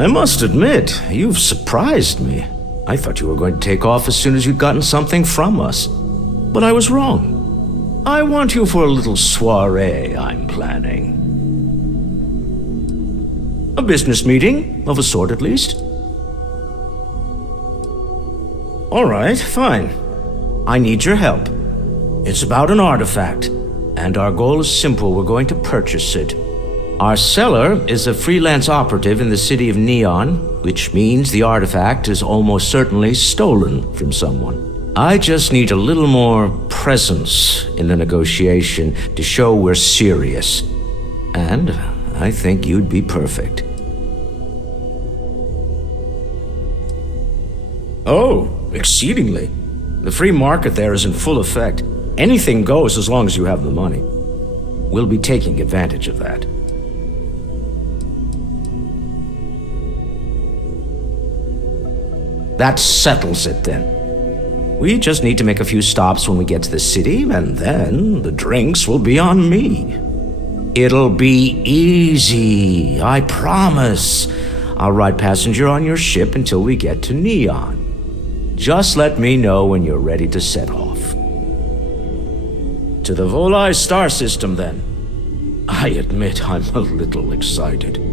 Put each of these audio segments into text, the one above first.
I must admit, you've surprised me. I thought you were going to take off as soon as you'd gotten something from us. But I was wrong. I want you for a little soiree I'm planning. A business meeting, of a sort at least. All right, fine. I need your help. It's about an artifact, and our goal is simple. We're going to purchase it. Our seller is a freelance operative in the city of Neon, which means the artifact is almost certainly stolen from someone. I just need a little more presence in the negotiation to show we're serious. And I think you'd be perfect. Oh, exceedingly. The free market there is in full effect. Anything goes as long as you have the money. We'll be taking advantage of that. That settles it then. We just need to make a few stops when we get to the city, and then the drinks will be on me. It'll be easy, I promise. I'll ride passenger on your ship until we get to Neon. Just let me know when you're ready to set off. To the Volai star system, then. I admit I'm a little excited.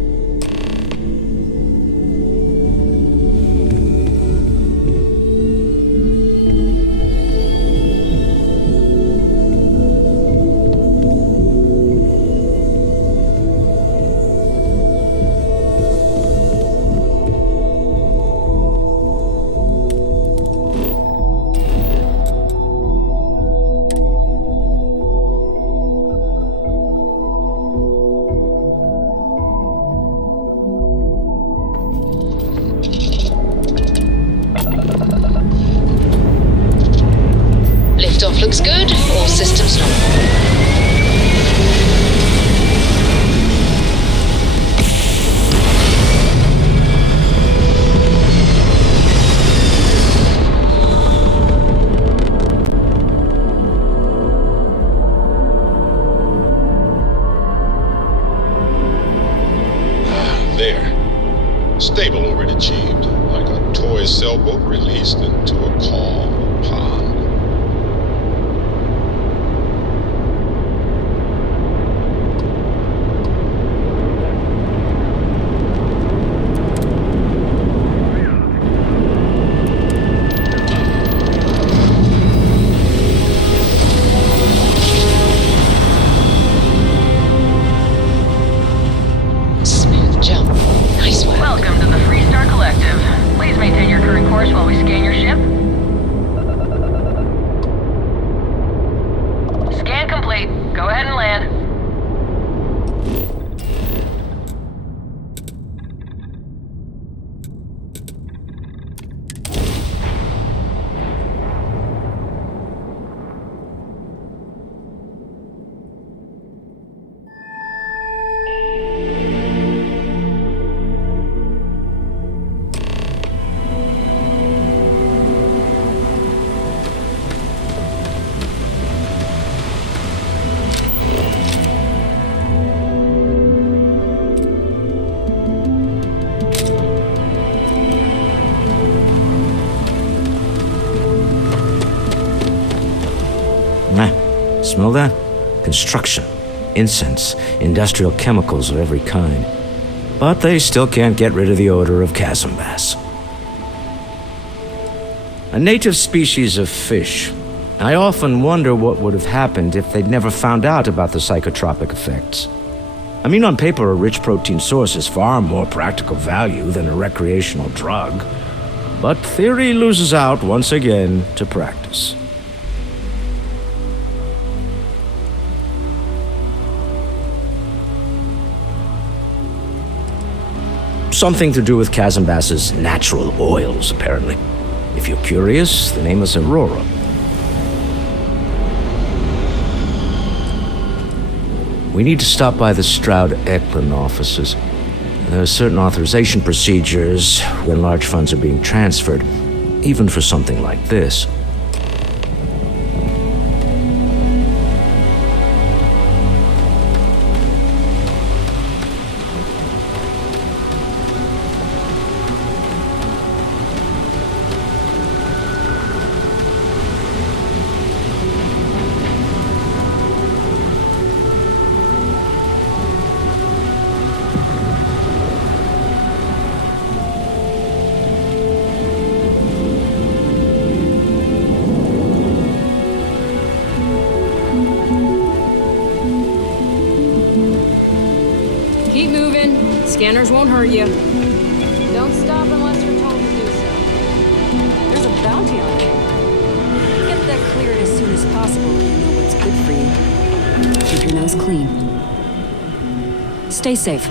Liftoff looks good. All systems normal. There. Stable orbit achieved, like a toy sailboat released into a calm pond. Smell that? Construction, incense, industrial chemicals of every kind. But they still can't get rid of the odor of chasm bass. A native species of fish. I often wonder what would have happened if they'd never found out about the psychotropic effects. I mean, on paper, a rich protein source is far more practical value than a recreational drug. But theory loses out once again to practice. Something to do with chasm bass's natural oils, apparently. If you're curious, the name is Aurora. We need to stop by the Stroud-Eklund offices. There are certain authorization procedures when large funds are being transferred, even for something like this. Keep moving. Scanners won't hurt you. Don't stop unless you're told to do so. There's a bounty on you. Get that cleared as soon as possible if you know what's good for you. Keep your nose clean. Stay safe.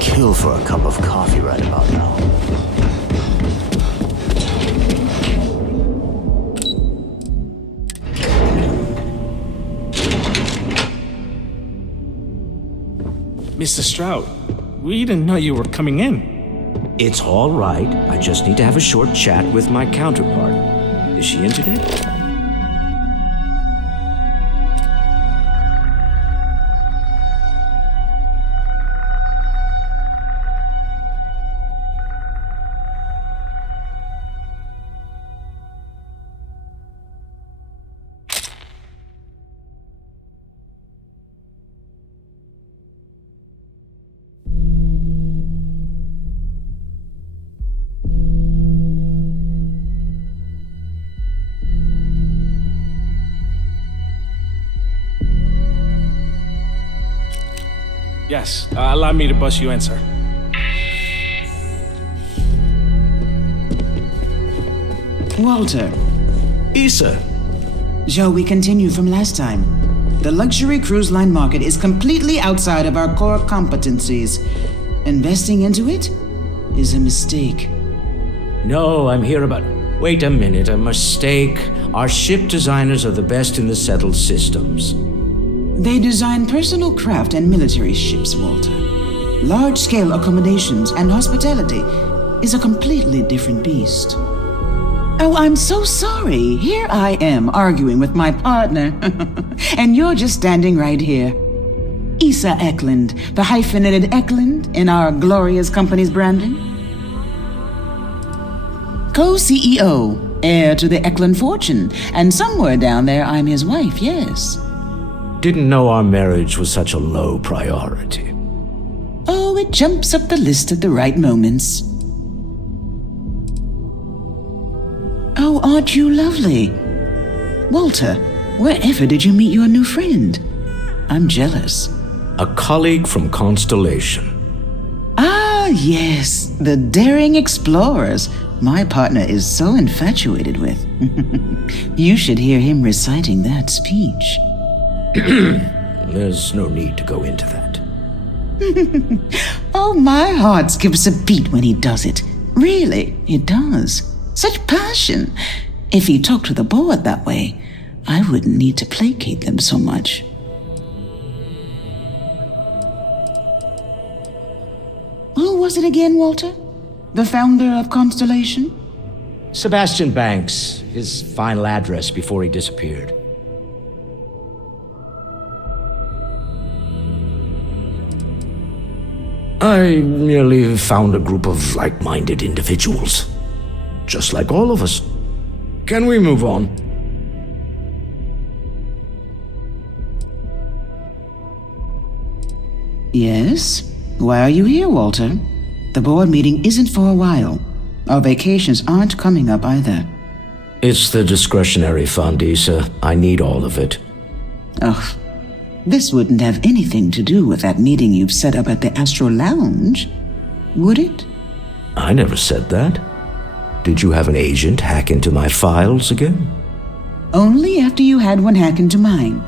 Kill for a cup of coffee right about now. Mr. Stroud, we didn't know you were coming in. It's all right. I just need to have a short chat with my counterpart. Is she in today? Yes, allow me to bust you in, sir. Walter, Issa. shall we continue from last time? The luxury cruise line market is completely outside of our core competencies. Investing into it is a mistake. No, I'm here about... Wait a minute, a mistake. Our ship designers are the best in the settled systems. They design personal craft and military ships, Walter. Large-scale accommodations and hospitality is a completely different beast. Oh, I'm so sorry. Here I am arguing with my partner, and you're just standing right here. Issa Eklund, the hyphenated Eklund in our glorious company's branding. Co-CEO, heir to the Eklund fortune, and somewhere down there I'm his wife, yes. Didn't know our marriage was such a low priority. Oh, it jumps up the list at the right moments. Oh, aren't you lovely? Walter, wherever did you meet your new friend? I'm jealous. A colleague from Constellation. Ah, yes, the daring explorers my partner is so infatuated with. You should hear him reciting that speech. There's no need to go into that. Oh, my heart skips a beat when he does it. Really, it does. Such passion. If he talked to the board that way, I wouldn't need to placate them so much. Who was it again, Walter? The founder of Constellation? Sebastian Banks, his final address before he disappeared. I merely found a group of like-minded individuals. Just like all of us. Can we move on? Yes? Why are you here, Walter? The board meeting isn't for a while. Our vacations aren't coming up either. It's the discretionary fund, Issa. I need all of it. Ugh. This wouldn't have anything to do with that meeting you've set up at the Astro Lounge, would it? I never said that. Did you have an agent hack into my files again? Only after you had one hack into mine.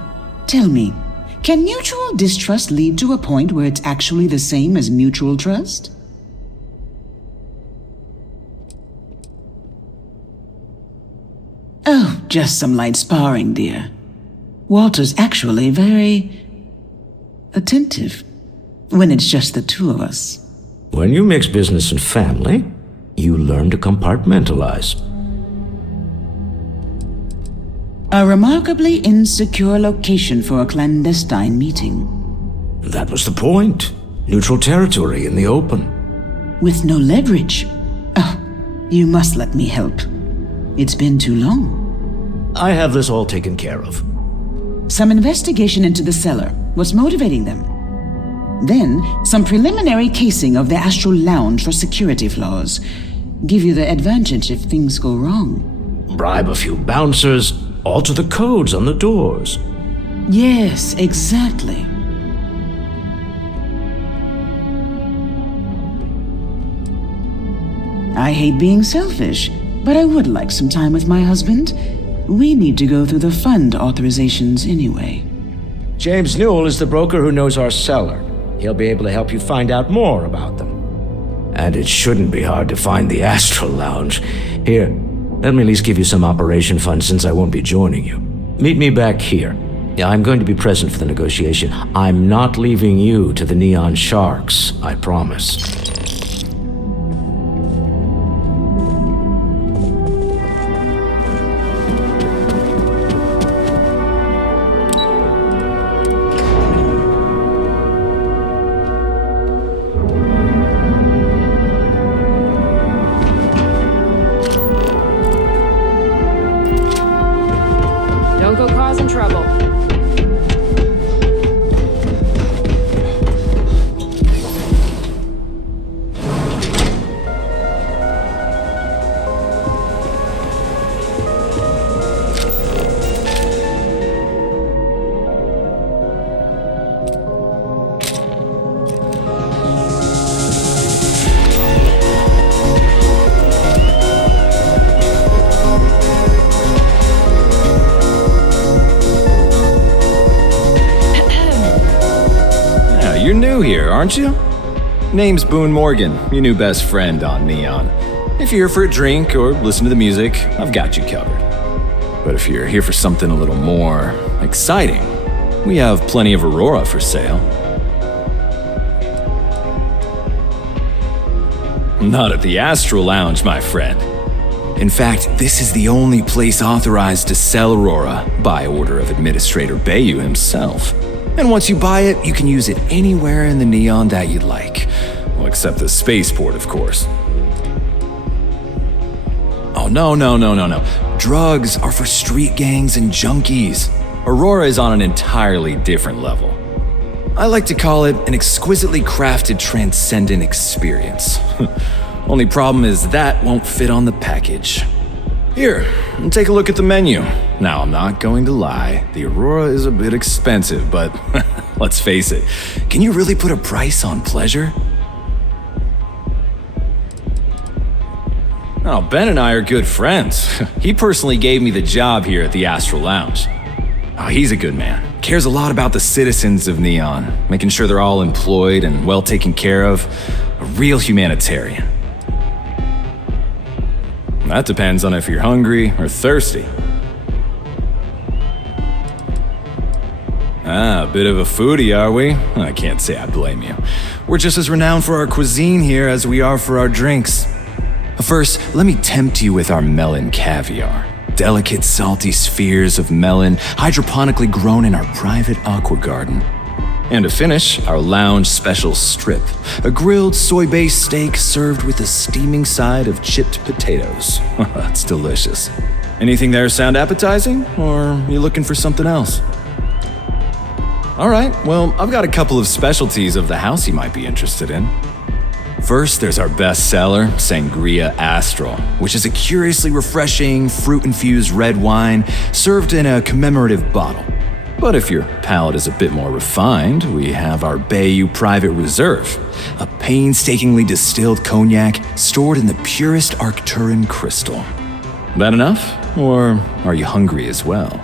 Tell me, can mutual distrust lead to a point where it's actually the same as mutual trust? just some light sparring, dear. Walter's actually very attentive when it's just the two of us. When you mix business and family, you learn to compartmentalize. A remarkably insecure location for a clandestine meeting. That was the point. Neutral territory in the open. With no leverage. Oh, you must let me help. It's been too long. I have this all taken care of. Some investigation into the cellar. What's motivating them? Then, some preliminary casing of the Astral Lounge for security flaws. Give you the advantage if things go wrong. Bribe a few bouncers, alter the codes on the doors. Yes, exactly. I hate being selfish, but I would like some time with my husband. We need to go through the fund authorizations anyway. James Newell is the broker who knows our cellar. He'll be able to help you find out more about them. And it shouldn't be hard to find the Astral Lounge. Here, let me at least give you some operation funds since I won't be joining you. Meet me back here. I'm going to be present for the negotiation. I'm not leaving you to the Neon Sharks, I promise. Don't go causing trouble. You're new here, aren't you? Name's Boone Morgan, your new best friend on Neon. If you're here for a drink or listen to the music, I've got you covered. But if you're here for something a little more exciting, we have plenty of Aurora for sale. Not at the Astral Lounge, my friend. In fact, this is the only place authorized to sell Aurora by order of Administrator Bayou himself. And once you buy it, you can use it anywhere in the Neon that you'd like. Well, except the spaceport, of course. Oh, no. Drugs are for street gangs and junkies. Aurora is on an entirely different level. I like to call it an exquisitely crafted transcendent experience. Only problem is that won't fit on the package. Here, take a look at the menu. Now, I'm not going to lie, the Aurora is a bit expensive, but let's face it, can you really put a price on pleasure? Oh, Ben and I are good friends. He personally gave me the job here at the Astral Lounge. Oh, he's a good man. Cares a lot about the citizens of Neon, making sure they're all employed and well taken care of. A real humanitarian. That depends on if you're hungry or thirsty. Ah, a bit of a foodie, are we? I can't say I blame you. We're just as renowned for our cuisine here as we are for our drinks. First, let me tempt you with our melon caviar. Delicate, salty spheres of melon, hydroponically grown in our private aqua garden. And to finish, our lounge special strip, a grilled soy-based steak served with a steaming side of chipped potatoes. That's delicious. Anything there sound appetizing, or are you looking for something else? All right, well, I've got a couple of specialties of the house you might be interested in. First, there's our best seller, Sangria Astral, which is a curiously refreshing, fruit-infused red wine served in a commemorative bottle. But if your palate is a bit more refined, we have our Bayou Private Reserve, a painstakingly distilled cognac stored in the purest Arcturan crystal. That enough? Or are you hungry as well?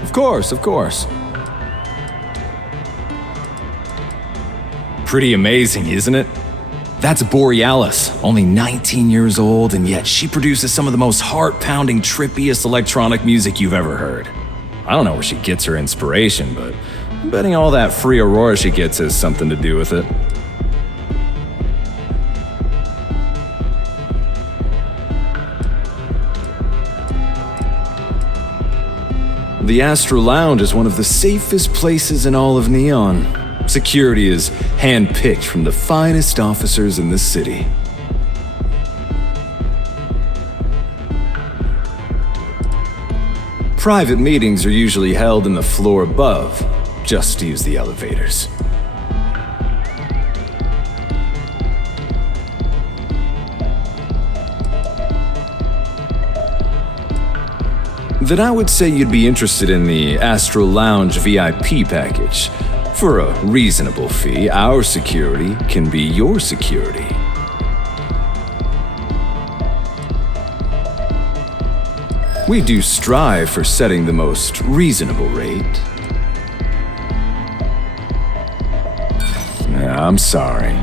Of course. Pretty amazing, isn't it? That's Borealis, only 19 years old, and yet she produces some of the most heart-pounding, trippiest electronic music you've ever heard. I don't know where she gets her inspiration, but I'm betting all that free Aurora she gets has something to do with it. The Astro Lounge is one of the safest places in all of Neon. Security is hand-picked from the finest officers in the city. Private meetings are usually held in the floor above. Just use the elevators. Then I would say you'd be interested in the Astro Lounge VIP package. For a reasonable fee, our security can be your security. We do strive for setting the most reasonable rate. I'm sorry.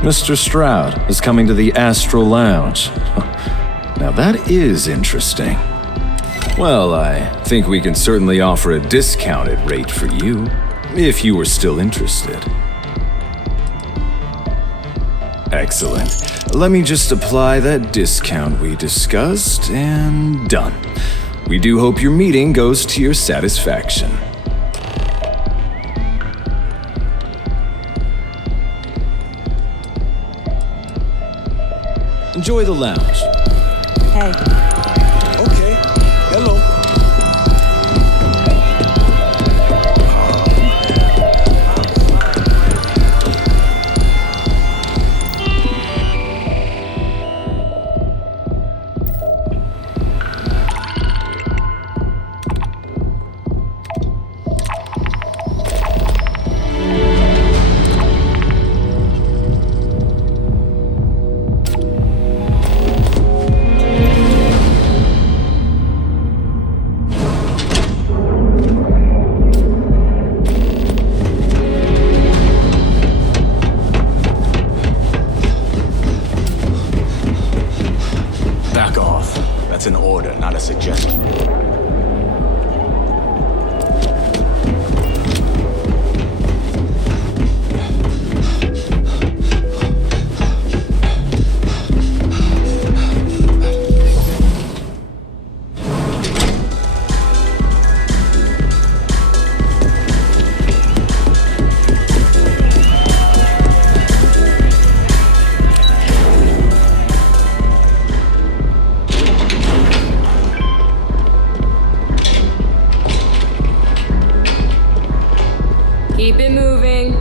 Mr. Stroud is coming to the Astro Lounge. Now that is interesting. Well, I think we can certainly offer a discounted rate for you, if you were still interested. Excellent. Let me just apply that discount we discussed, and done. We do hope your meeting goes to your satisfaction. Enjoy the lounge. Hey. Okay. Hello. An order, not a suggestion. Keep it moving.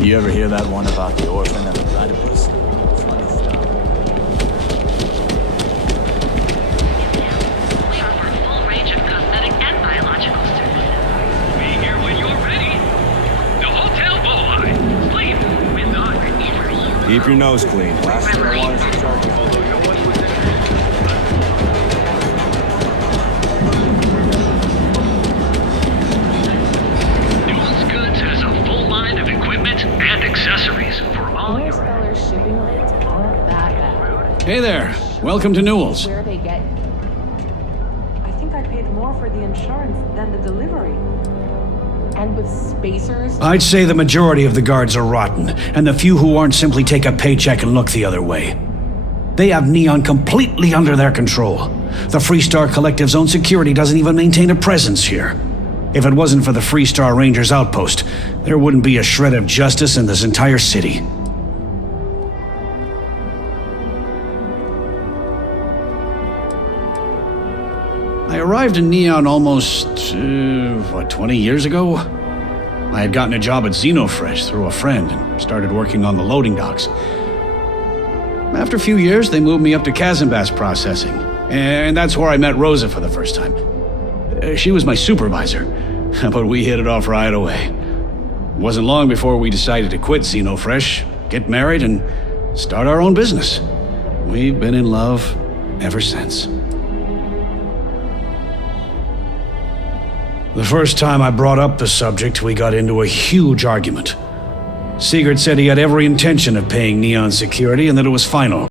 You ever hear that one about the orphan and the platypus? Funny stuff. We offer a full range of cosmetic and biological services. Be here when you're ready. The Hotel Bullseye. Sleep with the Keep your nose clean. Last thing I want is to charge you. Hey there. Welcome to Newell's. Where they get... I think I paid more for the insurance than the delivery. And with spacers... I'd say the majority of the guards are rotten, and the few who aren't simply take a paycheck and look the other way. They have Neon completely under their control. The Freestar Collective's own security doesn't even maintain a presence here. If it wasn't for the Freestar Rangers outpost, there wouldn't be a shred of justice in this entire city. I arrived in Neon almost, 20 years ago? I had gotten a job at Xenofresh through a friend and started working on the loading docks. After a few years, they moved me up to Kazanbas processing, and that's where I met Rosa for the first time. She was my supervisor, but we hit it off right away. It wasn't long before we decided to quit Xenofresh, get married, and start our own business. We've been in love ever since. The first time I brought up the subject, we got into a huge argument. Sigurd said he had every intention of paying Neon security and that it was final.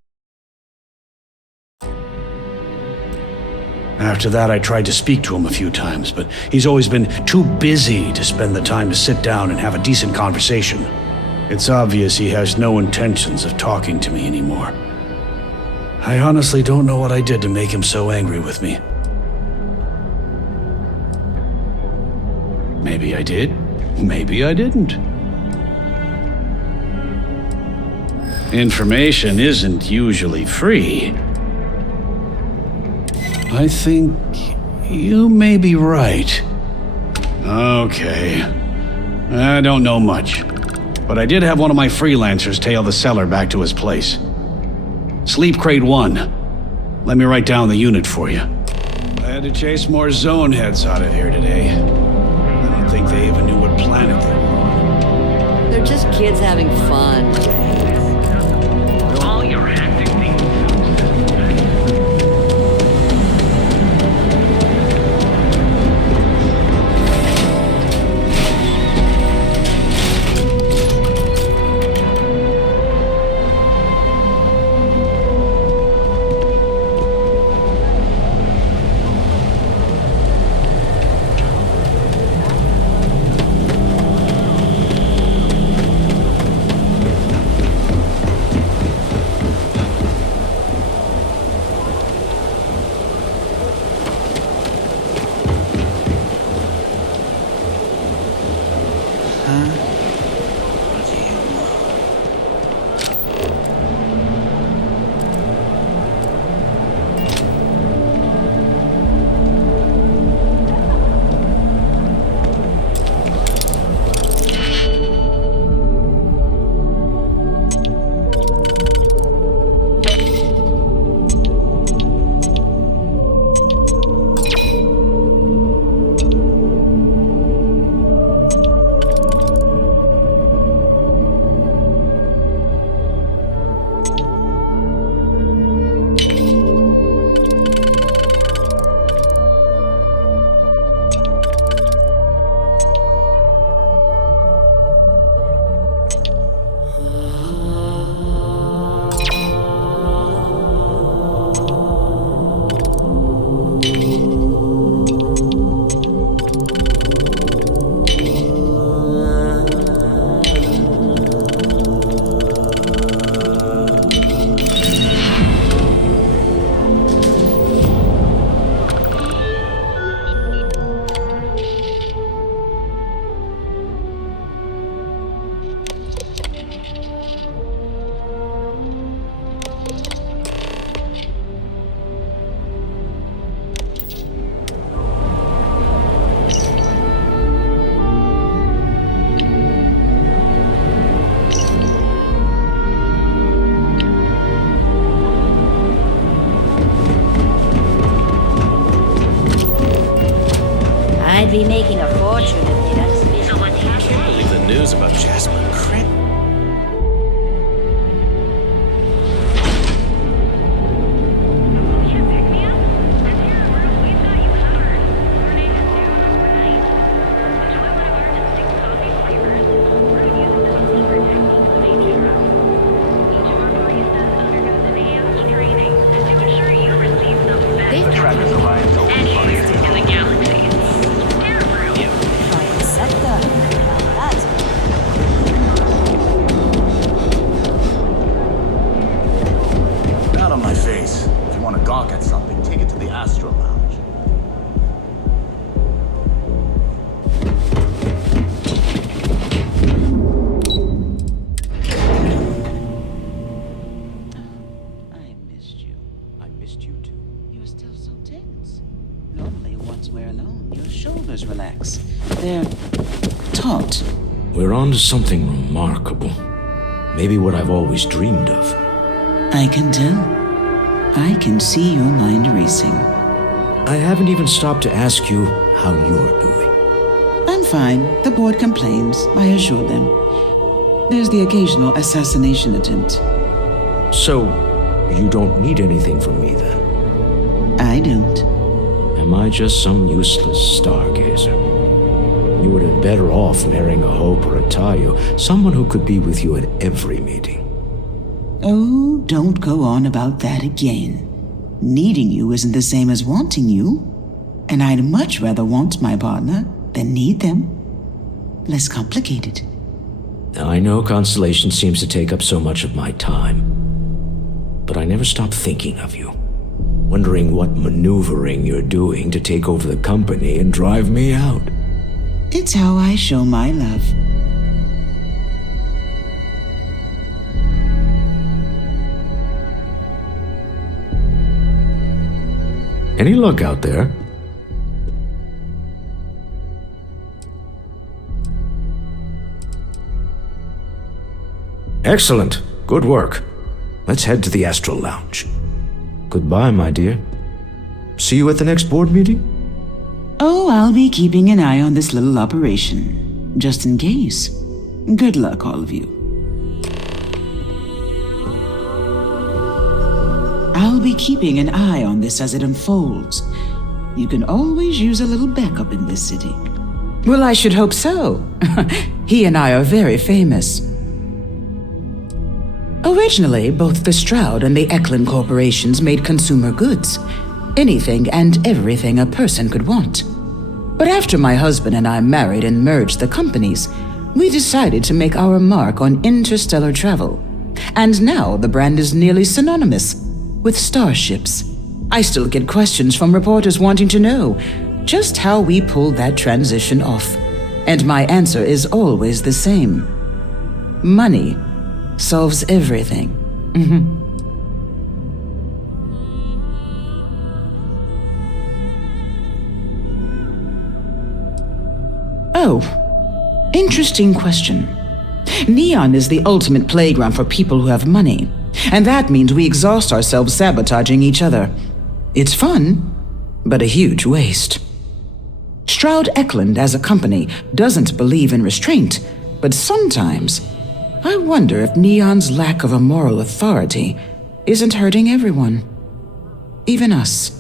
After that, I tried to speak to him a few times, but he's always been too busy to spend the time to sit down and have a decent conversation. It's obvious he has no intentions of talking to me anymore. I honestly don't know what I did to make him so angry with me. Maybe I did, maybe I didn't. Information isn't usually free. I think you may be right. Okay. I don't know much, but I did have one of my freelancers tail the seller back to his place. Sleep Crate 1. Let me write down the unit for you. I had to chase more zone heads out of here today. I don't think they even knew what planet they were on. They're just kids having fun. All your acting needs. Be making a fortune if they done spin. So what's happening? I can't believe the news about Jasmine Crit. You pick me up? I'm here, bro. We've got you covered. Our name is due overnight. Enjoy one of our distinct coffee flavors. We're using this secret technique with HDMI. Each of our baristas undergoes enhanced training wear alone, your shoulders relax. They're taut. We're on to something remarkable. Maybe what I've always dreamed of. I can tell. I can see your mind racing. I haven't even stopped to ask you how you're doing. I'm fine. The board complains, I assure them. There's the occasional assassination attempt. So, you don't need anything from me then? I don't. Am I just some useless stargazer? You would have been better off marrying a Hope or a Tayo, someone who could be with you at every meeting. Oh, don't go on about that again. Needing you isn't the same as wanting you. And I'd much rather want my partner than need them. Less complicated. I know Constellation seems to take up so much of my time, but I never stop thinking of you, wondering what maneuvering you're doing to take over the company and drive me out. It's how I show my love. Any luck out there? Excellent. Good work. Let's head to the Astral Lounge. Goodbye, my dear. See you at the next board meeting? Oh, I'll be keeping an eye on this little operation, just in case. Good luck, all of you. I'll be keeping an eye on this as it unfolds. You can always use a little backup in this city. Well, I should hope so. He and I are very famous. Originally, both the Stroud and the Eklund corporations made consumer goods. Anything and everything a person could want. But after my husband and I married and merged the companies, we decided to make our mark on interstellar travel. And now the brand is nearly synonymous with starships. I still get questions from reporters wanting to know just how we pulled that transition off. And my answer is always the same. Money solves everything. Oh, interesting question. Neon is the ultimate playground for people who have money, and that means we exhaust ourselves sabotaging each other. It's fun, but a huge waste. Stroud Eklund as a company doesn't believe in restraint, but sometimes I wonder if Neon's lack of a moral authority isn't hurting everyone, even us.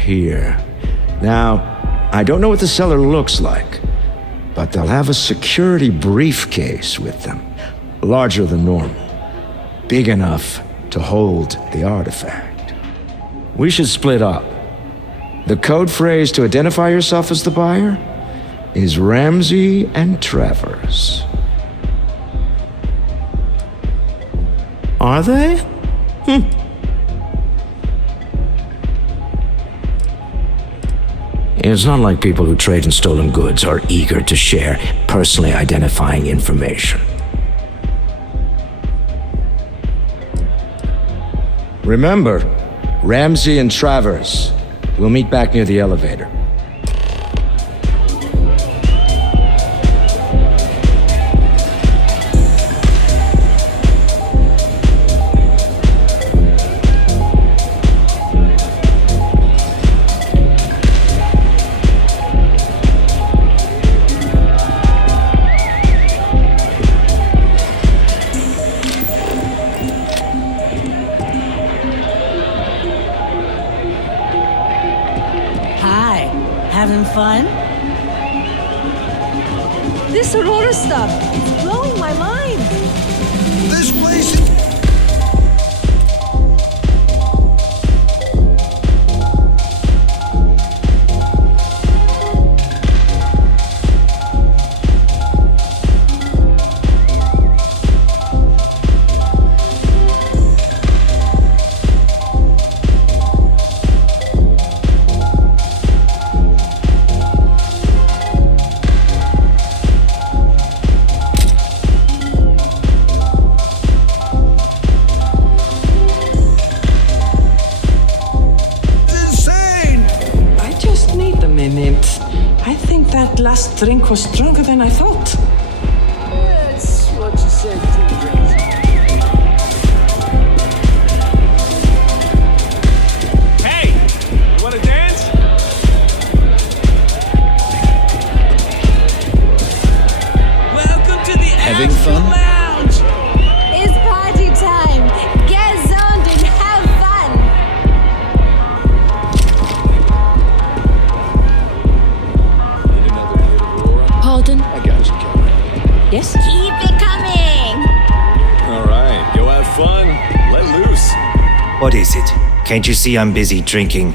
Here. Now, I don't know what the cellar looks like, but they'll have a security briefcase with them, larger than normal, big enough to hold the artifact. We should split up. The code phrase to identify yourself as the buyer is Ramsey and Travers. Are they? It's not like people who trade in stolen goods are eager to share personally identifying information. Remember, Ramsey and Travers. We'll meet back near the elevator. Having fun? This Aurora stuff, it's blowing my mind. This place is... Last drink was stronger than I thought. That's what you said, 2 drinks. Hey! You wanna dance? Welcome to the Having fun? Lounge! It's party time. Get zoned and have fun. Pardon? I got you, Kelly. Yes? Keep it coming! All right, go have fun. Let loose. What is it? Can't you see I'm busy drinking?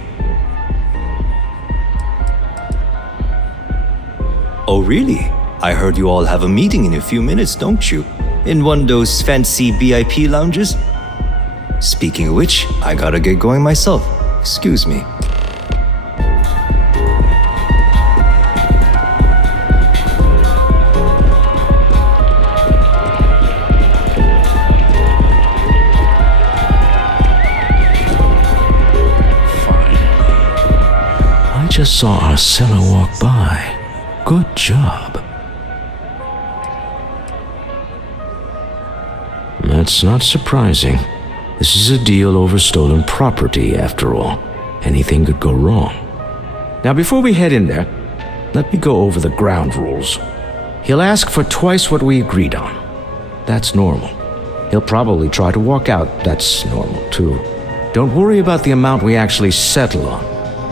Oh, really? I heard you all have a meeting in a few minutes, don't you? In one of those fancy VIP lounges? Speaking of which, I gotta get going myself. Excuse me. I just saw our seller walk by. Good job. That's not surprising. This is a deal over stolen property, after all. Anything could go wrong. Now, before we head in there, let me go over the ground rules. He'll ask for twice what we agreed on. That's normal. He'll probably try to walk out. That's normal, too. Don't worry about the amount we actually settle on.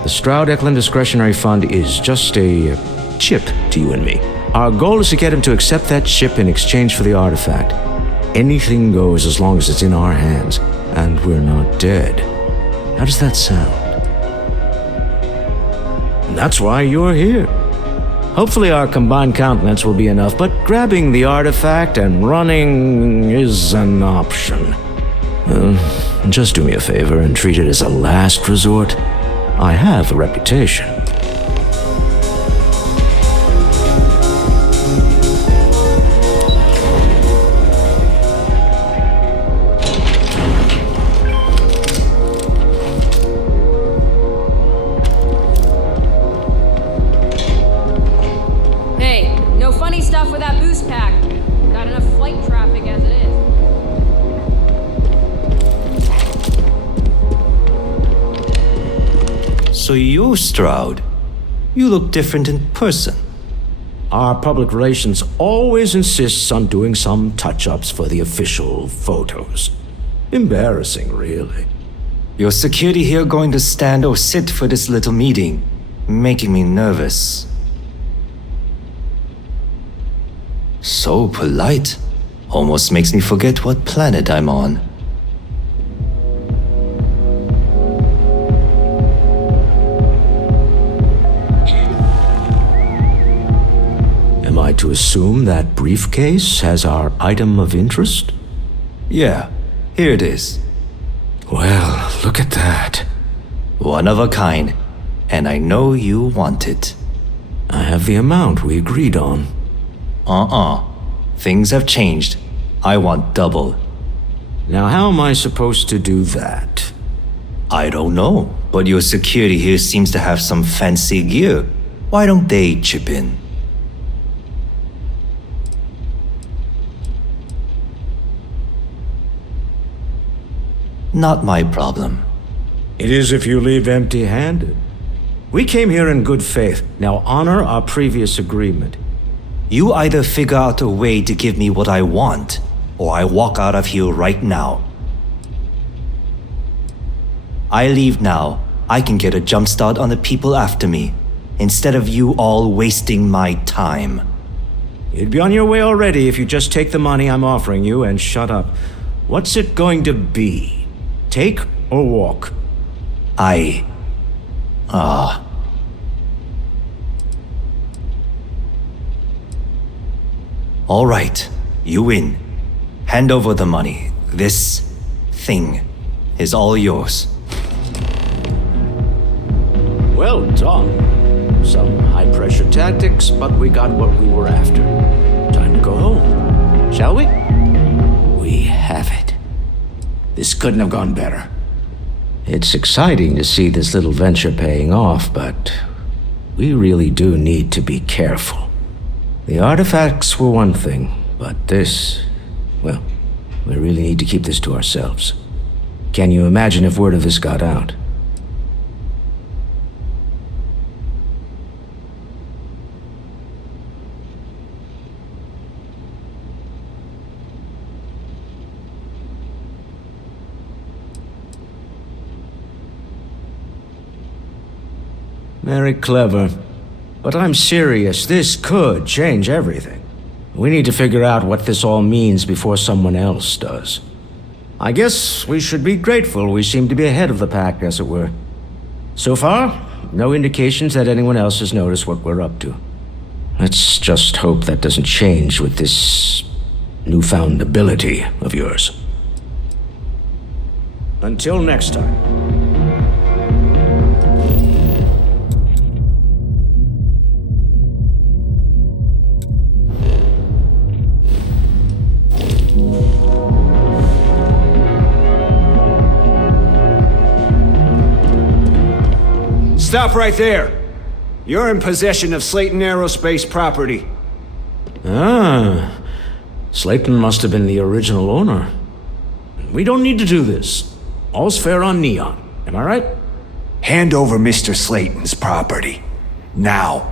The Stroud-Eklund Discretionary Fund is just a chip to you and me. Our goal is to get him to accept that chip in exchange for the artifact. Anything goes as long as it's in our hands, and we're not dead. How does that sound? And that's why you're here. Hopefully our combined countenance will be enough, but grabbing the artifact and running is an option. Just do me a favor and treat it as a last resort. I have a reputation. Hey, no funny stuff with that boost pack. Got enough flight traffic as it is. So you, Stroud, you look different in person. Our public relations always insists on doing some touch-ups for the official photos. Embarrassing, really. Your security here going to stand or sit for this little meeting, making me nervous. So polite. Almost makes me forget what planet I'm on. Am I to assume that briefcase has our item of interest? Yeah, here it is. Well, look at that. One of a kind, and I know you want it. I have the amount we agreed on. Things have changed. I want double. Now, how am I supposed to do that? I don't know, but your security here seems to have some fancy gear. Why don't they chip in? Not my problem. It is if you leave empty-handed. We came here in good faith. Now honor our previous agreement. You either figure out a way to give me what I want, or I walk out of here right now. I leave now. I can get a jump start on the people after me. instead of you all wasting my time. You'd be on your way already if you just take the money I'm offering you and shut up. What's it going to be? Take or walk? All right, you win. Hand over the money. This thing is all yours. Well done. Some high-pressure tactics, but we got what we were after. Time to go home, shall we? We have it. This couldn't have gone better. It's exciting to see this little venture paying off, but we really do need to be careful. The artifacts were one thing, but this, well, we really need to keep this to ourselves. Can you imagine if word of this got out? Very clever. But I'm serious, this could change everything. We need to figure out what this all means before someone else does. I guess we should be grateful we seem to be ahead of the pack, as it were. So far, no indications that anyone else has noticed what we're up to. Let's just hope that doesn't change with this newfound ability of yours. Until next time. Stop right there. You're in possession of Slayton Aerospace property. Ah, Slayton must have been the original owner. We don't need to do this. All's fair on Neon. Am I right? Hand over Mr. Slayton's property. Now.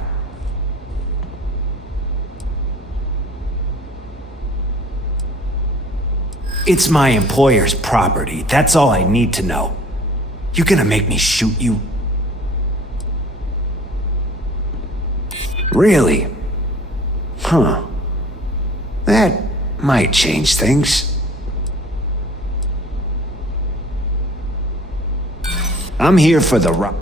It's my employer's property. That's all I need to know. You gonna make me shoot you? Really? Huh. That might change things. I'm here for the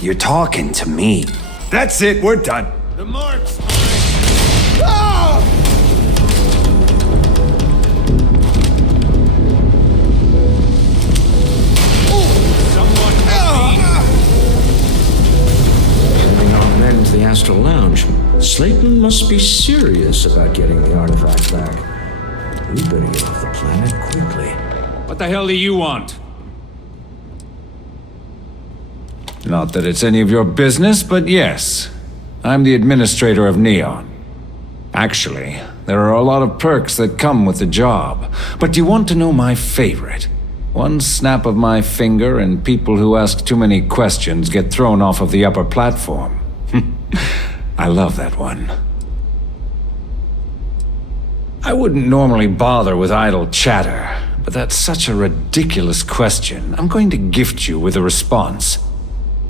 You're talking to me. That's it, we're done. The mark's the Astral Lounge. Slayton must be serious about getting the artifact back. We better get off the planet quickly. What the hell do you want? Not that it's any of your business, but yes. I'm the administrator of Neon. Actually, there are a lot of perks that come with the job. But do you want to know my favorite? One snap of my finger and people who ask too many questions get thrown off of the upper platform. I love that one. I wouldn't normally bother with idle chatter, but that's such a ridiculous question. I'm going to gift you with a response.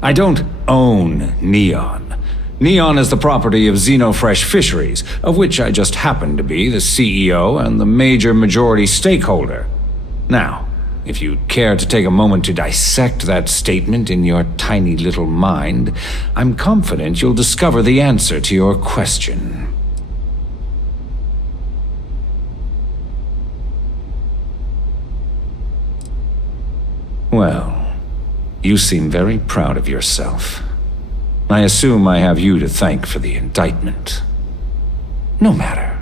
I don't own Neon. Neon is the property of Xenofresh Fisheries, of which I just happen to be the CEO and the major majority stakeholder. Now, if you'd care to take a moment to dissect that statement in your tiny little mind, I'm confident you'll discover the answer to your question. Well, you seem very proud of yourself. I assume I have you to thank for the indictment. No matter.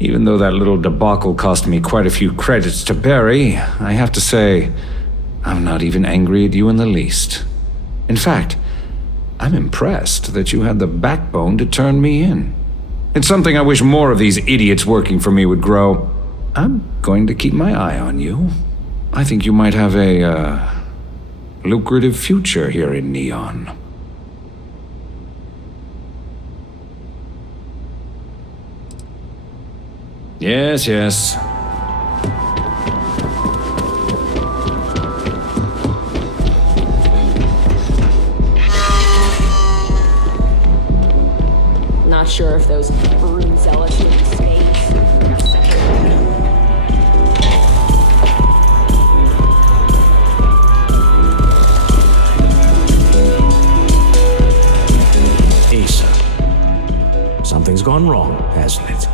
Even though that little debacle cost me quite a few credits to bury, I have to say, I'm not even angry at you in the least. In fact, I'm impressed that you had the backbone to turn me in. It's something I wish more of these idiots working for me would grow. I'm going to keep my eye on you. I think you might have a, lucrative future here in Neon. Yes, yes. sure if those brood zealots live in space. ASA. Something's gone wrong, hasn't it?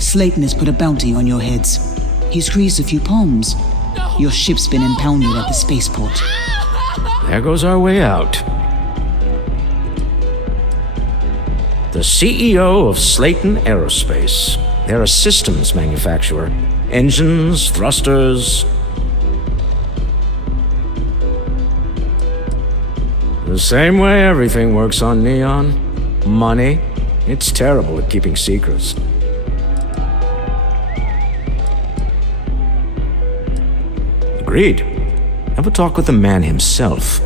Slayton has put a bounty on your heads. He's greased a few palms. Your ship's been impounded at the spaceport. There goes our way out. The CEO of Slayton Aerospace. They're a systems manufacturer. Engines, thrusters. The same way everything works on Neon. Money. It's terrible at keeping secrets. Agreed. Have a talk with the man himself.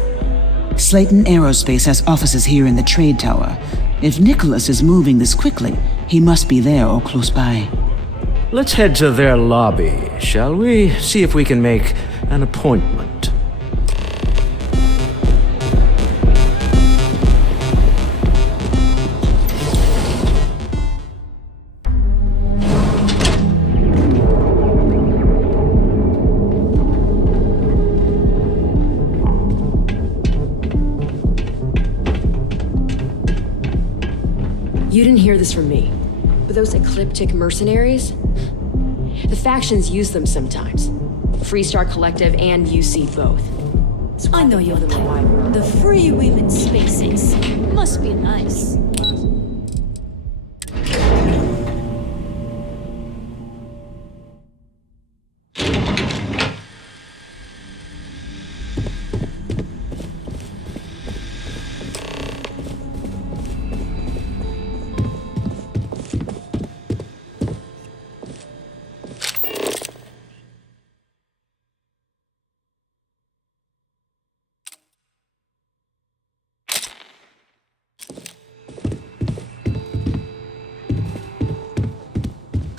Slayton Aerospace has offices here in the trade tower. If Nicholas is moving this quickly, he must be there or close by. Let's head to their lobby, shall we? See if we can make an appointment. You didn't hear this from me, but those ecliptic mercenaries? The factions use them sometimes. Freestar Collective and UC both. I know your type. The free women spaces. Must be nice.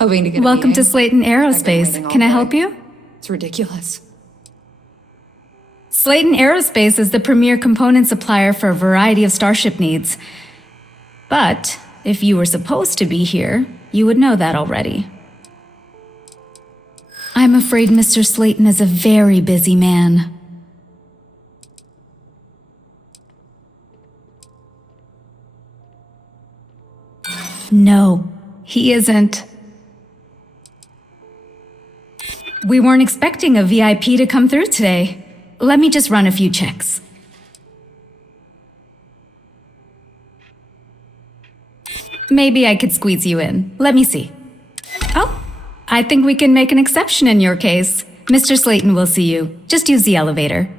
Welcome to Slayton Aerospace. Can I help you? It's ridiculous. Slayton Aerospace is the premier component supplier for a variety of starship needs. But if you were supposed to be here, you would know that already. I'm afraid Mr. Slayton is a very busy man. No, he isn't. We weren't expecting a VIP to come through today. Let me just run a few checks. Maybe I could squeeze you in. Let me see. Oh, I think we can make an exception in your case. Mr. Slayton will see you. Just use the elevator.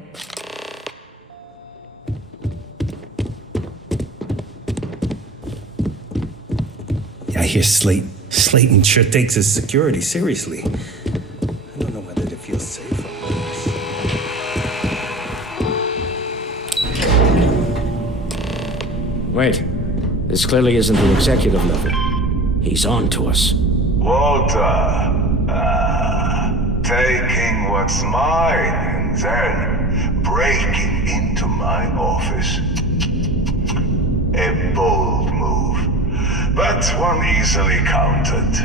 I hear Slayton sure takes his security seriously. I don't know whether to feel safe or worse. Wait. This clearly isn't the executive level. He's on to us. Walter, taking what's mine and then breaking into my office. A bold move, but one easily countered.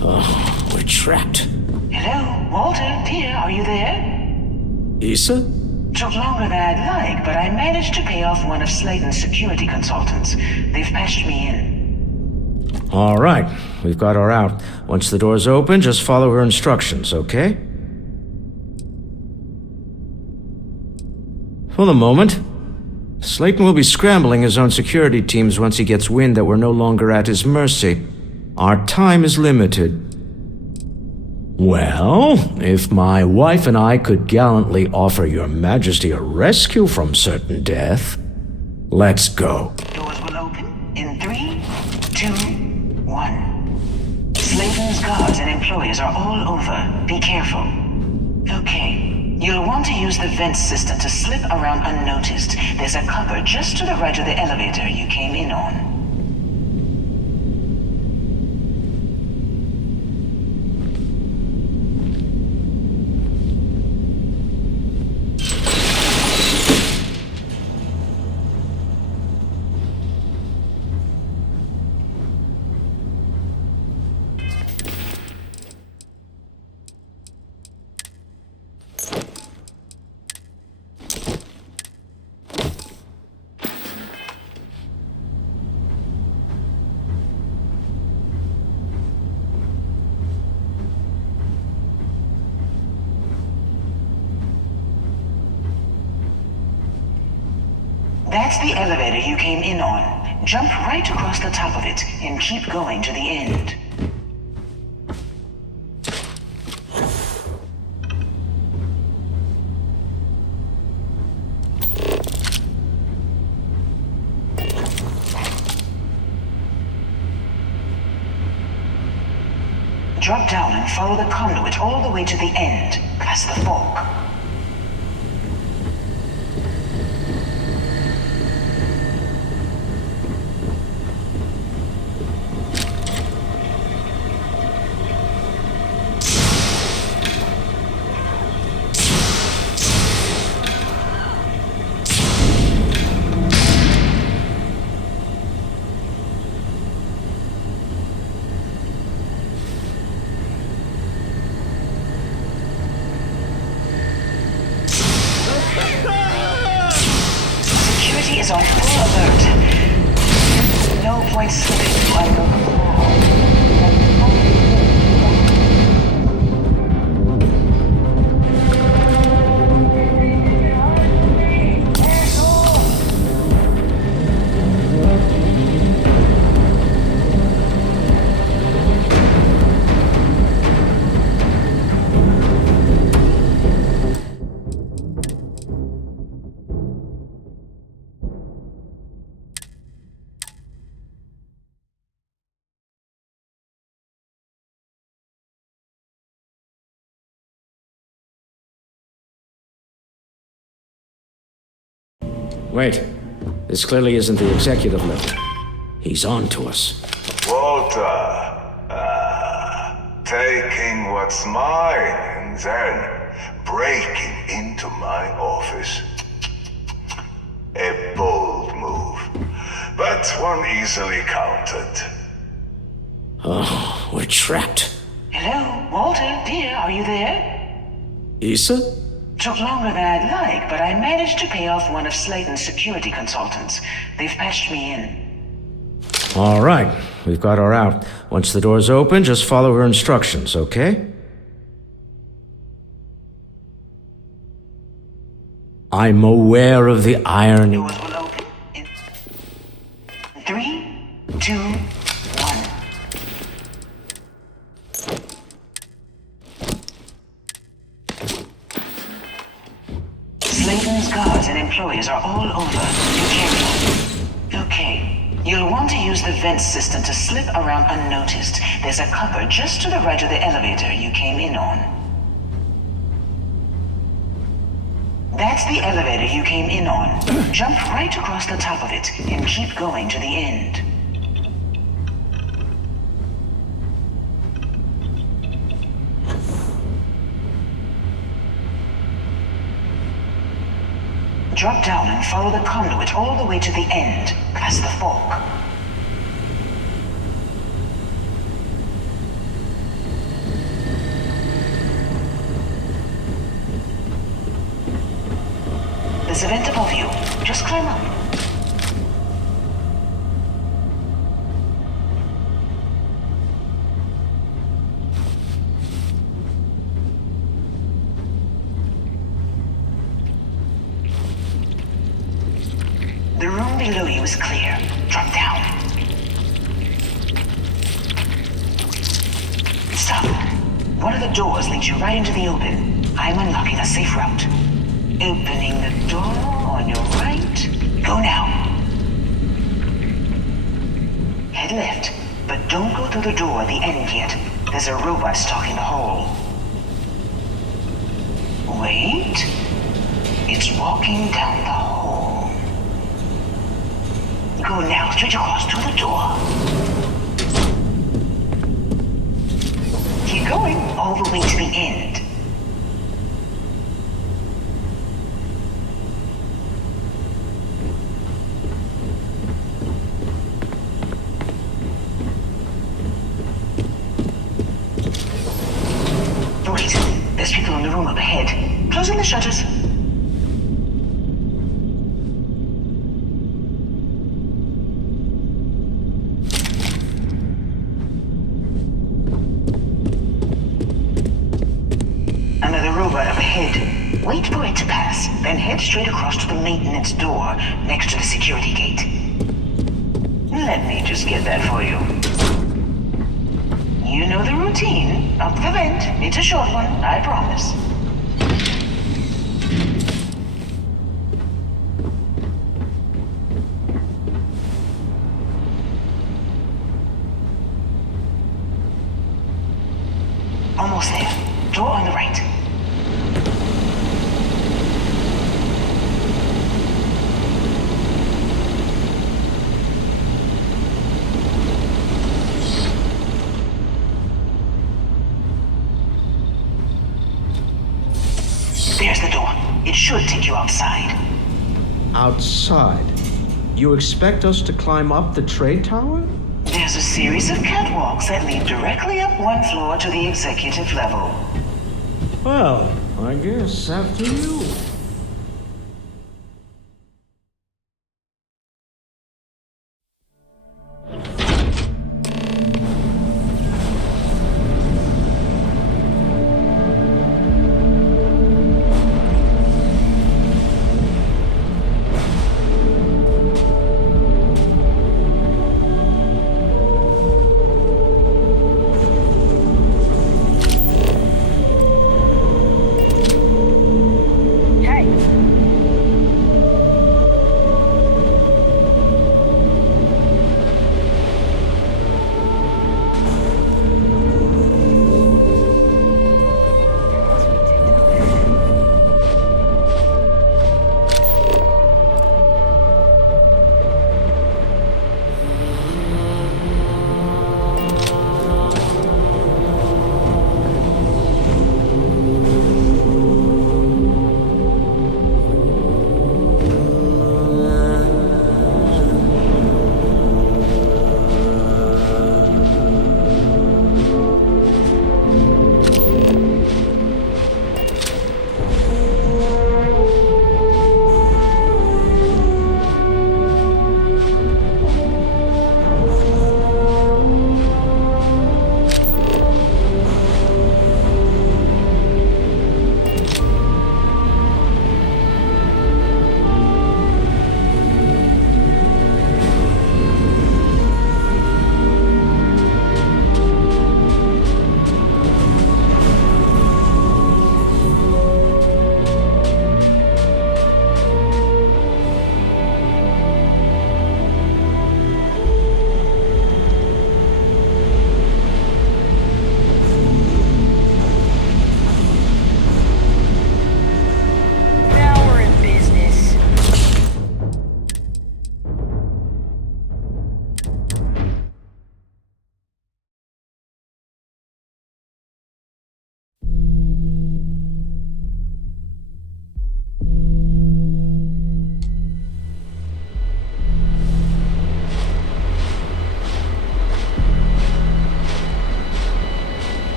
Oh, we're trapped. Hello, Walter, Tia, are you there? Issa? Took longer than I'd like, but I managed to pay off one of Slayton's security consultants. They've patched me in. All right, we've got her out. Once the door's open, just follow her instructions, okay? For the moment, Slayton will be scrambling his own security teams once he gets wind that we're no longer at his mercy. Our time is limited. Well, if my wife and I could gallantly offer your majesty a rescue from certain death, let's go. Doors will open in 3, 2, 1. Slayton's guards and employees are all over. Be careful. Okay. You'll want to use the vent system to slip around unnoticed. There's a cupboard just to the right of the elevator you came in on. That's the elevator you came in on. Jump right across the top of it and keep going to the end. Drop down and follow the conduit all the way to the end, past the fork. Security is on full alert. No point slipping to unlock the Wait. This clearly isn't the executive level. He's on to us. Walter, taking what's mine and then breaking into my office. A bold move, but one easily countered. Oh, we're trapped. Hello, Walter, dear, are you there? Issa? Took longer than I'd like, but I managed to pay off one of Slayton's security consultants. They've patched me in. All right, we've got her out. Once the door's open, just follow her instructions, okay? I'm aware of the irony. Doors will open in 3, 2, 1. Slayton's guards and employees are all over. Be careful. Okay. You'll want to use the vent system to slip around unnoticed. There's a cover just to the right of the elevator you came in on. That's the elevator you came in on. Jump right across the top of it and keep going to the end. Drop down and follow the conduit all the way to the end, past the fork. There's a vent above you. Just climb up. The room below you is clear. Drop down. Stop. One of the doors leads you right into the open. I'm unlocking a safe route. Opening the door on your right. Go now. Head left, but don't go through the door at the end yet. There's a robot stalking the hall. Wait. It's walking down the hall. Go now, straight across to the door. Keep going all the way to the end. Wait, there's people in the room up ahead. Closing the shutters. pass, then head straight across to the maintenance door next to the security gate. Let me just get that for you. You know the routine. Up the vent. It's a short one, I promise. Almost there. Door on the right. There's the door. It should take you outside. Outside? You expect us to climb up the trade tower? There's a series of catwalks that lead directly up one floor to the executive level. Well, I guess after you.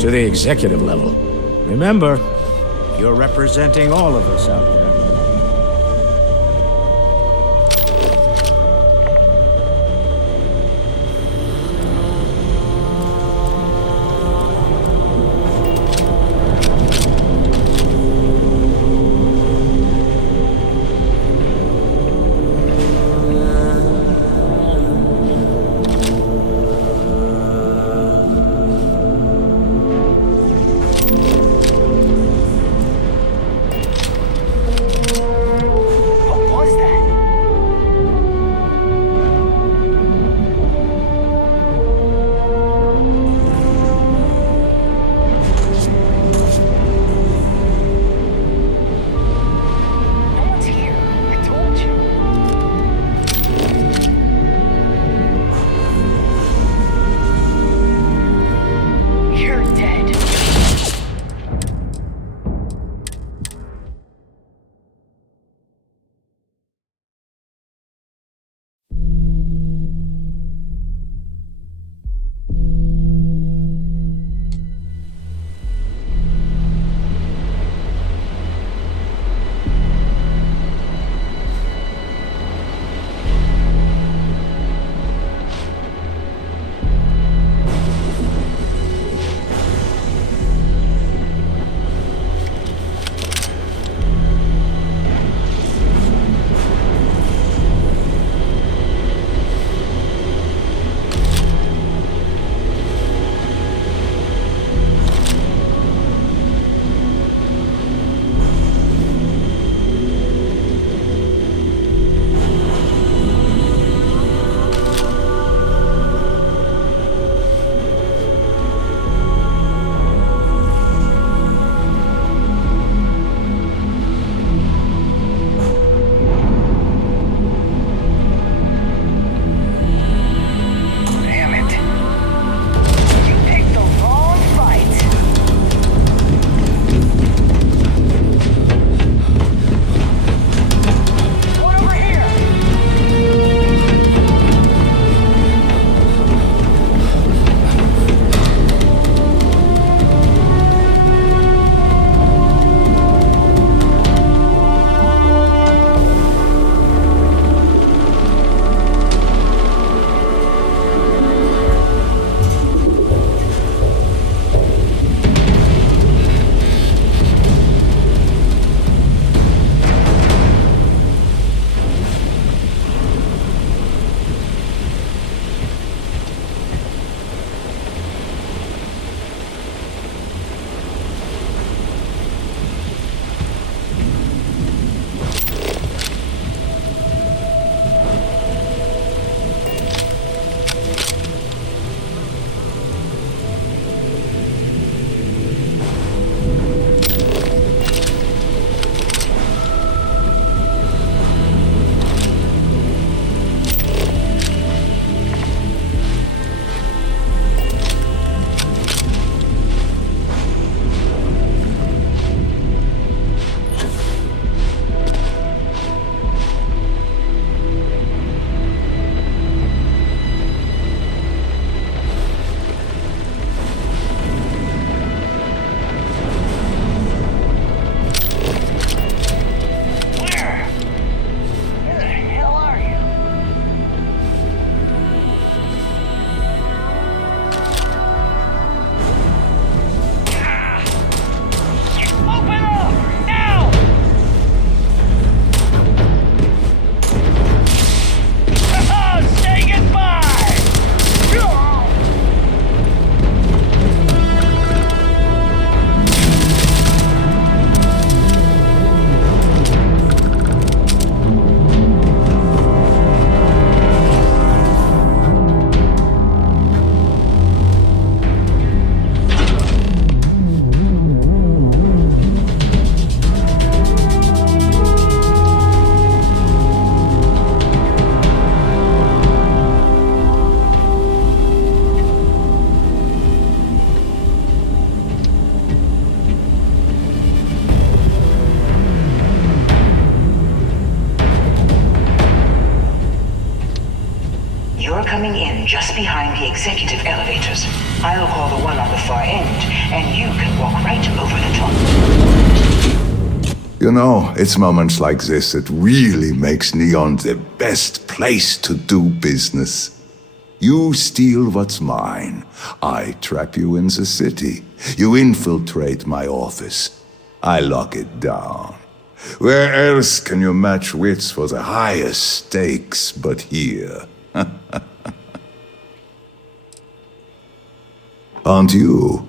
To the executive level. Remember, You're representing all of us out there. coming in just behind the executive elevators. I'll call the one on the far end, and you can walk right over the top. You know, it's moments like this that really makes Neon the best place to do business. You steal what's mine. I trap you in the city. You infiltrate my office. I lock it down. Where else can you match wits for the highest stakes but here? Aren't you?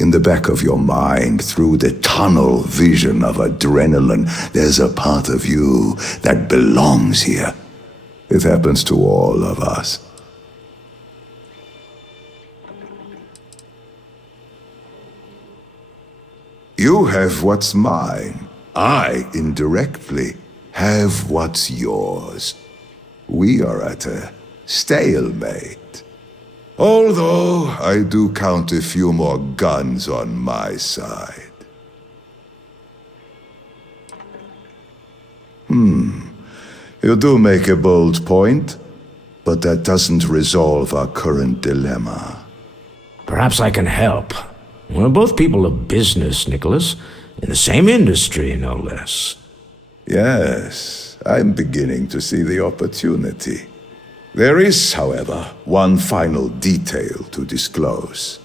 In the back of your mind, through the tunnel vision of adrenaline, there's a part of you that belongs here. It happens to all of us. You have what's mine. I, indirectly, have what's yours. We are at a stalemate. Although I do count a few more guns on my side. You do make a bold point, but that doesn't resolve our current dilemma. Perhaps I can help. We're both people of business, Nicholas. In the same industry, no less. Yes, I'm beginning to see the opportunity. There is, however, one final detail to disclose.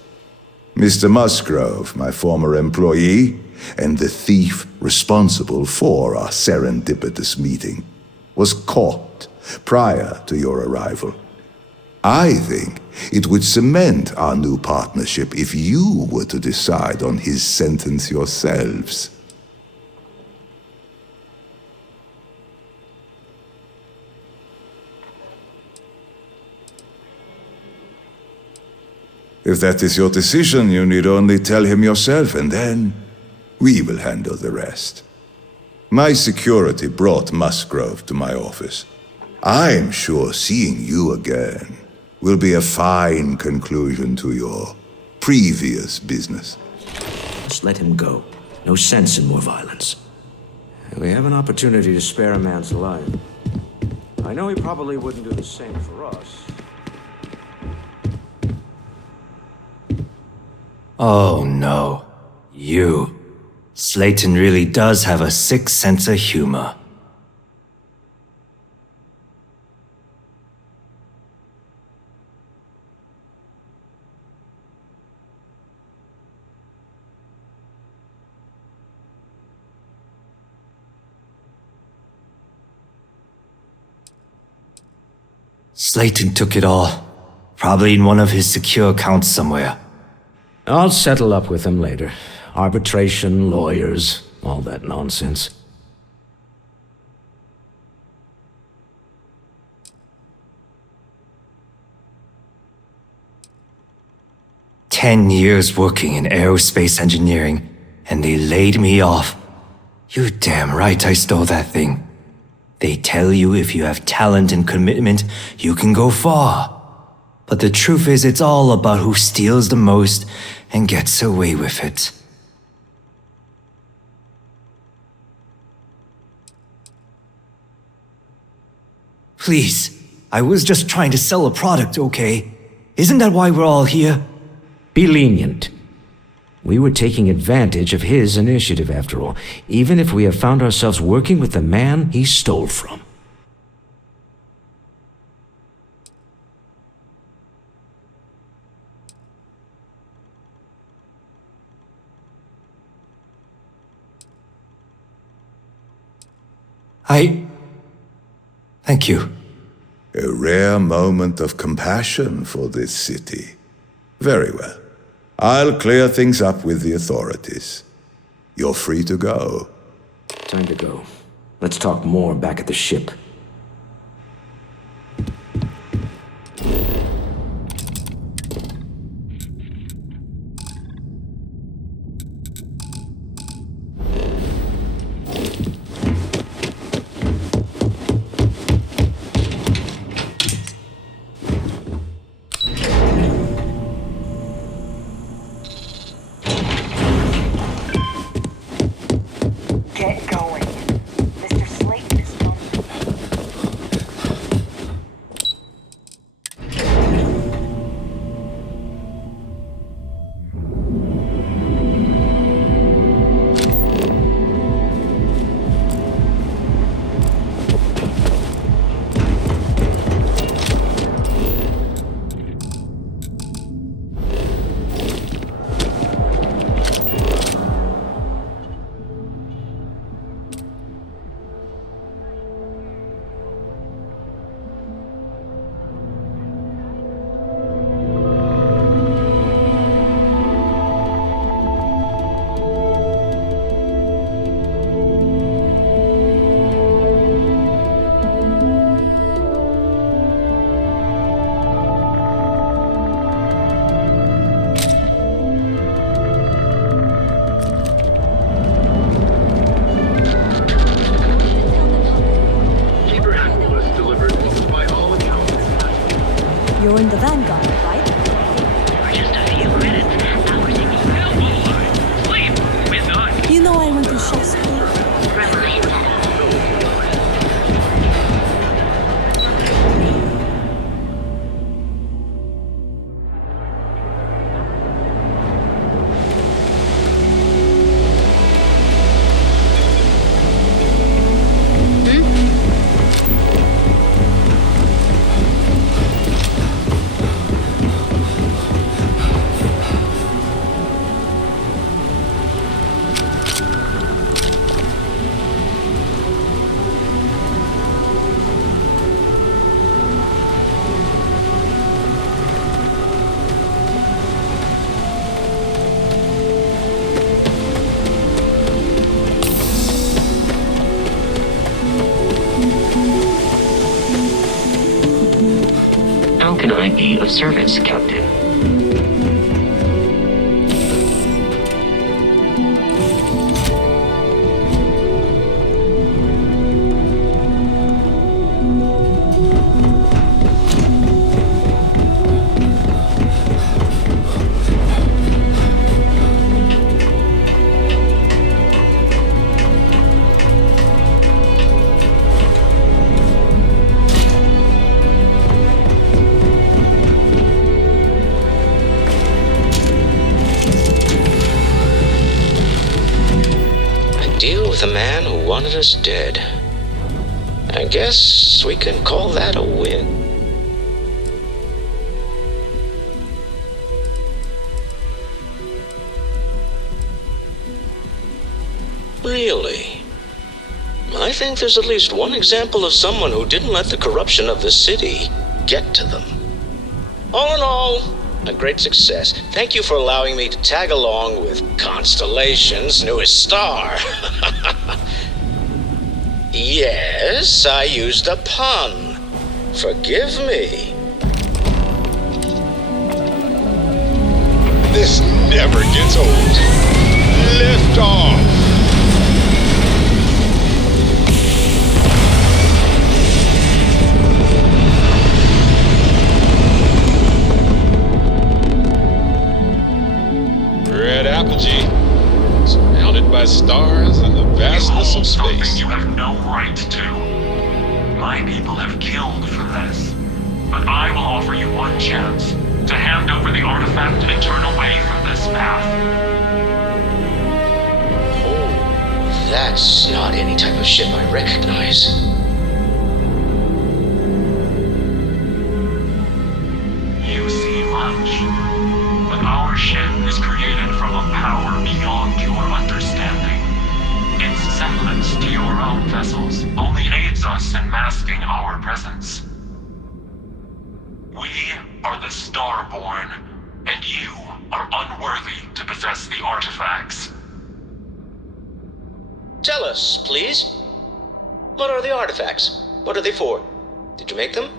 Mr. Musgrove, my former employee, and the thief responsible for our serendipitous meeting, was caught prior to your arrival. I think it would cement our new partnership if you were to decide on his sentence yourselves. If that is your decision, you need only tell him yourself, and then we will handle the rest. My security brought Musgrove to my office. I'm sure seeing you again will be a fine conclusion to your previous business. Just let him go. No sense in more violence. We have an opportunity to spare a man's life. I know he probably wouldn't do the same for us. Oh no. You. Slayton really does have a sick sense of humor. Slayton took it all. Probably in one of his secure accounts somewhere. I'll settle up with him later. Arbitration, lawyers, all that nonsense. "10 years working in aerospace engineering, and they laid me off. You're damn right I stole that thing. They tell you if you have talent and commitment, you can go far. But the truth is, it's all about who steals the most and gets away with it." Please, I was just trying to sell a product, okay? Isn't that why we're all here? Be lenient. We were taking advantage of his initiative, after all, even if we have found ourselves working with the man he stole from. Thank you. A rare moment of compassion for this city. Very well. I'll clear things up with the authorities. You're free to go. Time to go. Let's talk more back at the ship. joined the Vanguard, right? For just a few minutes, hours in hotel bullseye. Sleep with us. You know I went to chef school. Remind that. How can I be of service, Captain? The man who wanted us dead. I guess we can call that a win. Really? I think there's at least one example of someone who didn't let the corruption of the city get to them. All in all, a great success. Thank you for allowing me to tag along with Constellation's newest star. Yes, I used a pun. Forgive me. This never gets old. Lift off. Red Apogee, surrounded by stars and the vastness of Something space. you have no right to. My people have killed for this. But I will offer you one chance to hand over the artifact and turn away from this path. Oh, that's not any type of ship I recognize. You see much. But our ship is created from a power beyond your understanding. Its semblance to your own vessels only aids us in masking our presence. We are the Starborn, and you are unworthy to possess the artifacts. Tell us, please. What are the artifacts? What are they for? Did you make them?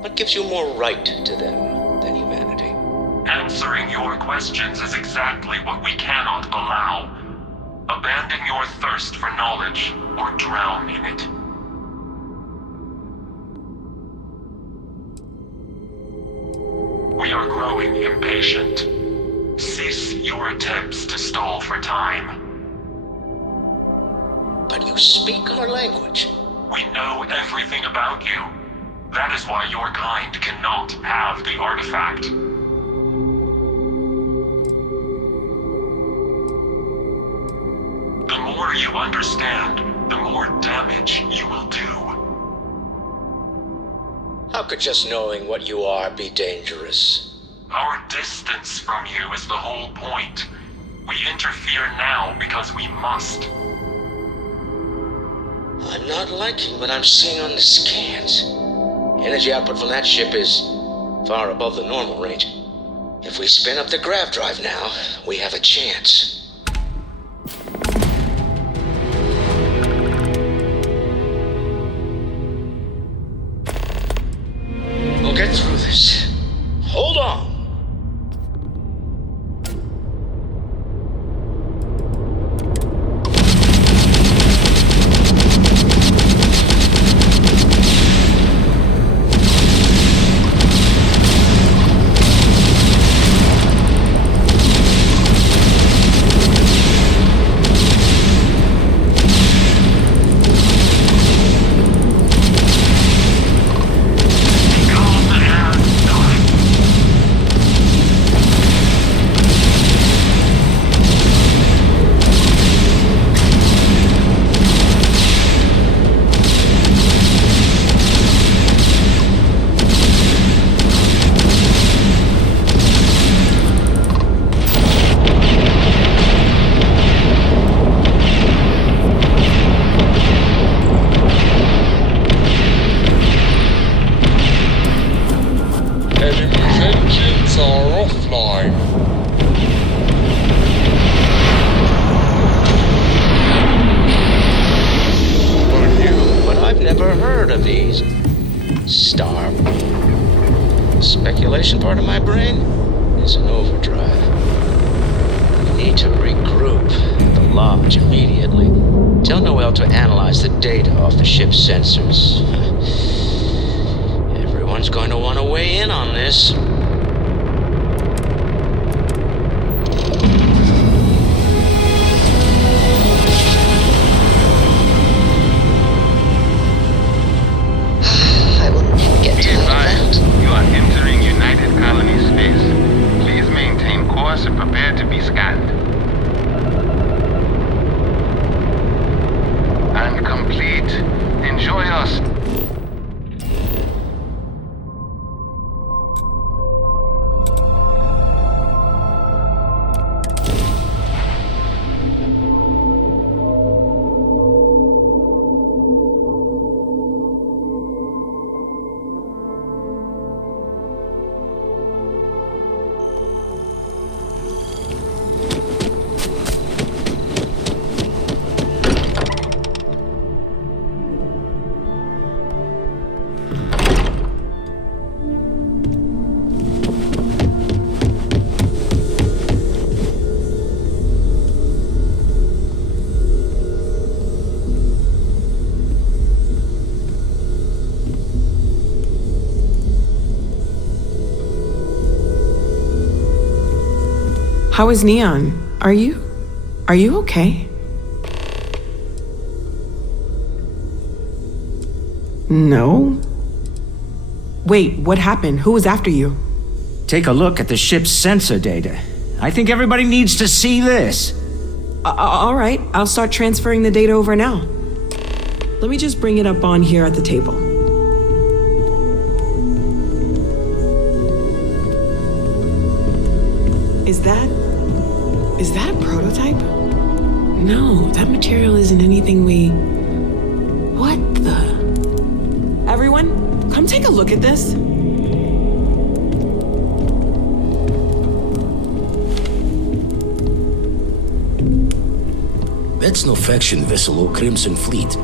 What gives you more right to them than humanity? Answering your questions is exactly what we cannot allow. Abandon your thirst for knowledge, or drown in it. We are growing impatient. Cease your attempts to stall for time. But you speak our language. We know everything about you. That is why your kind cannot have the artifact. The more you understand, the more damage you will do. How could just knowing what you are be dangerous? Our distance from you is the whole point. We interfere now because we must. I'm not liking what I'm seeing on the scans. Energy output from that ship is far above the normal range. If we spin up the grav drive now, we have a chance. We'll get through this. Hold on. of these. Starfield. The speculation part of my brain is in overdrive. We need to regroup at the lodge immediately. Tell Noel to analyze the data off the ship's sensors. Everyone's going to want to weigh in on this. I will never get tired of that. You are entering United Colony space. Please maintain course and prepare to be scanned. And complete. Enjoy us. How is Neon? Are you okay? No. Wait, what happened? Who was after you? Take a look at the ship's sensor data. I think everybody needs to see this. All right, I'll start transferring the data over now. Let me just bring it up on here at the table. Is that a prototype? No, that material isn't anything we... What the... Everyone, come take a look at this. That's no faction vessel or Crimson Fleet.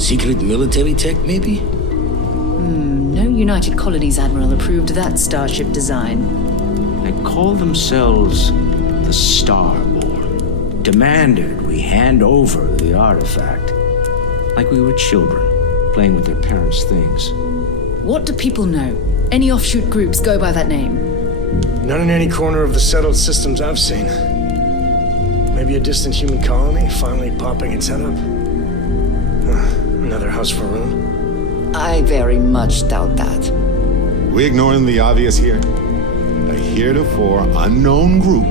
Secret military tech, maybe? No United Colonies Admiral approved that starship design. They call themselves the Starborn. Demanded we hand over the artifact. Like we were children, playing with their parents' things. What do people know? Any offshoot groups go by that name? Not in any corner of the settled systems I've seen. Maybe a distant human colony finally popping its head up. Another house for room. I very much doubt that. We ignoring the obvious here? A heretofore unknown group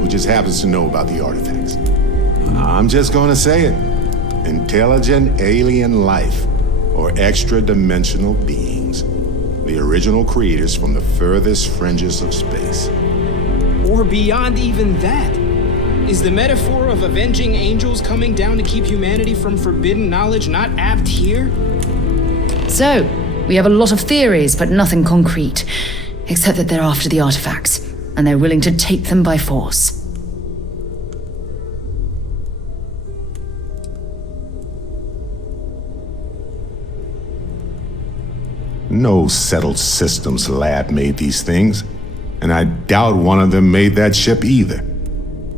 who just happens to know about the artifacts. I'm just gonna say it. Intelligent alien life, or extra-dimensional beings. The original creators from the furthest fringes of space. Or beyond even that. Is the metaphor of avenging angels coming down to keep humanity from forbidden knowledge not apt here? So, we have a lot of theories, but nothing concrete. Except that they're after the artifacts, and they're willing to take them by force. No settled systems lab made these things, and I doubt one of them made that ship either.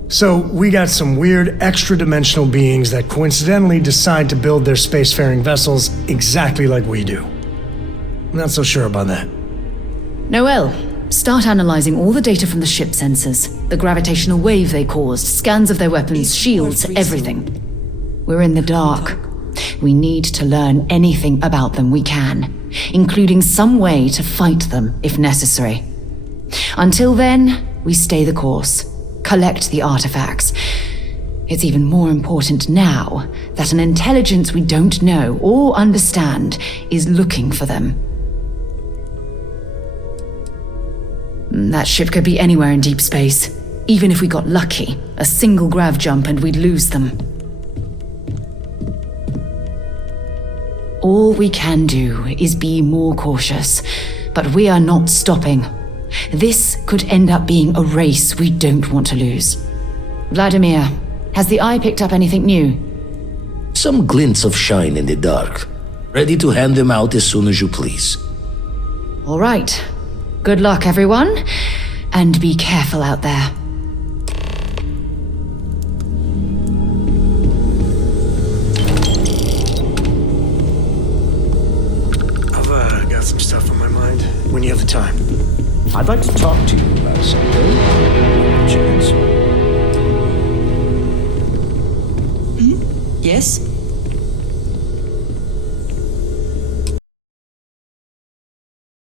So, we got some weird extra-dimensional beings that coincidentally decide to build their spacefaring vessels exactly like we do. Not so sure about that. Noel, start analyzing all the data from the ship sensors. The gravitational wave they caused, scans of their weapons, shields, everything. We're in the dark. We need to learn anything about them we can, including some way to fight them if necessary. Until then, we stay the course. Collect the artifacts. It's even more important now that an intelligence we don't know or understand is looking for them. That ship could be anywhere in deep space. Even if we got lucky, a single grav jump and we'd lose them. All we can do is be more cautious, but we are not stopping. This could end up being a race we don't want to lose. Vladimir, has the Eye picked up anything new? Some glints of shine in the dark. Ready to hand them out as soon as you please. All right. Good luck, everyone. And be careful out there. I've got some stuff on my mind. When you have the time. I'd like to talk to you about something. Chance. Yes?